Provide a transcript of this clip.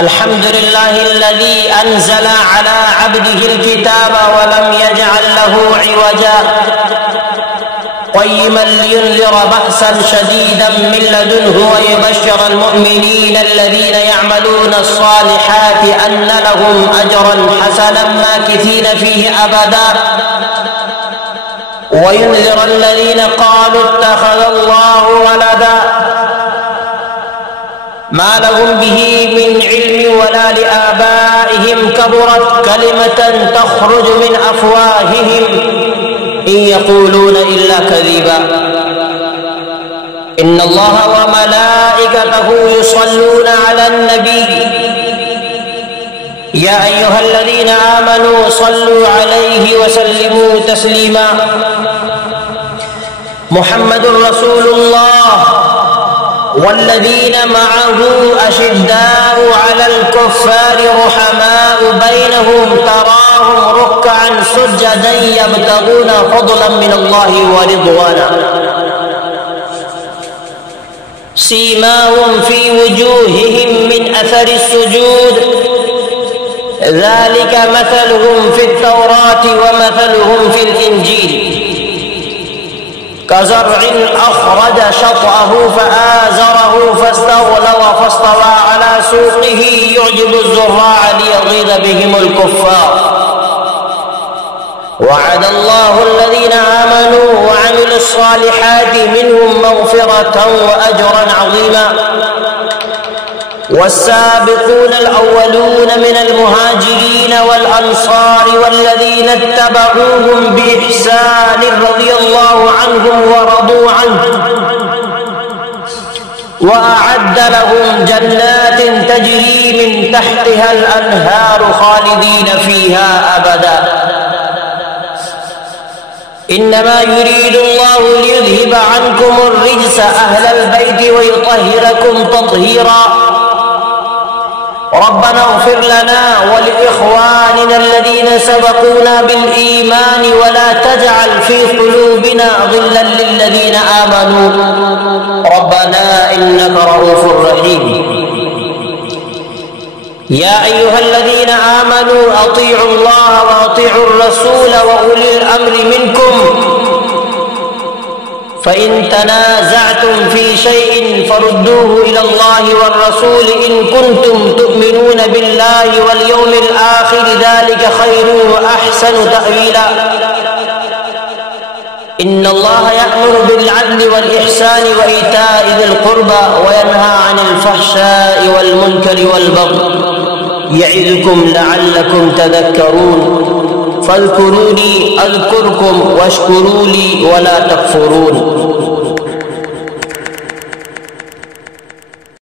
الحمد لله الذي أنزل على عبده الكتاب ولم يجعل له عوجا قيما لينذر بأسا شديدا من لدنه ويبشر المؤمنين الذين يعملون الصالحات أن لهم أجرا حسنا ماكثين فيه أبدا وينذر الذين قالوا اتخذ الله ولدا ما لهم به من علم ولا لآبائهم كبرت كلمة تخرج من أفواههم إن يقولون إلا كذبا إن الله وملائكته يصلون على النبي يا أيها الذين آمنوا صلوا عليه وسلموا تسليما محمد رسول الله والذين معه أشداء على الكفار رحماء بينهم تراهم ركعا سجدا يبتغون فضلا من الله ورضوانا سيماهم في وجوههم من أثر السجود ذلك مثلهم في التوراة ومثلهم في الإنجيل كزرع أخرج شطأه فآزره فاستغلظ فاستوى على سوقه يعجب الزراع ليغيظ بهم الكفار وعد الله الذين آمنوا وعملوا الصالحات منهم مغفرة وأجرا عظيما والسابقون الأولون من المهاجرين والأنصار والذين اتبعوهم بإحسان رضي الله عنهم ورضوا عنه وأعد لهم جنات تجري من تحتها الأنهار خالدين فيها أبدا إنما يريد الله ليذهب عنكم الرجس أهل البيت ويطهركم تطهيرا ربنا اغفر لنا ولإخواننا الذين سبقونا بالإيمان ولا تجعل في قلوبنا غلا للذين آمنوا ربنا إنك رؤوف رحيم يا أيها الذين آمنوا أطيعوا الله وأطيعوا الرسول وأولي الأمر منكم فإن تنازعتم في شيء فردوه إلى الله والرسول إن كنتم تؤمنون بالله واليوم الآخر ذلك خير وأحسن تأويلا إن الله يأمر بالعدل والإحسان وإيتاء ذي القربى وينهى عن الفحشاء والمنكر والبغي يعظكم لعلكم تذكرون فاذكروني أذكركم واشكروا لي ولا تكفرون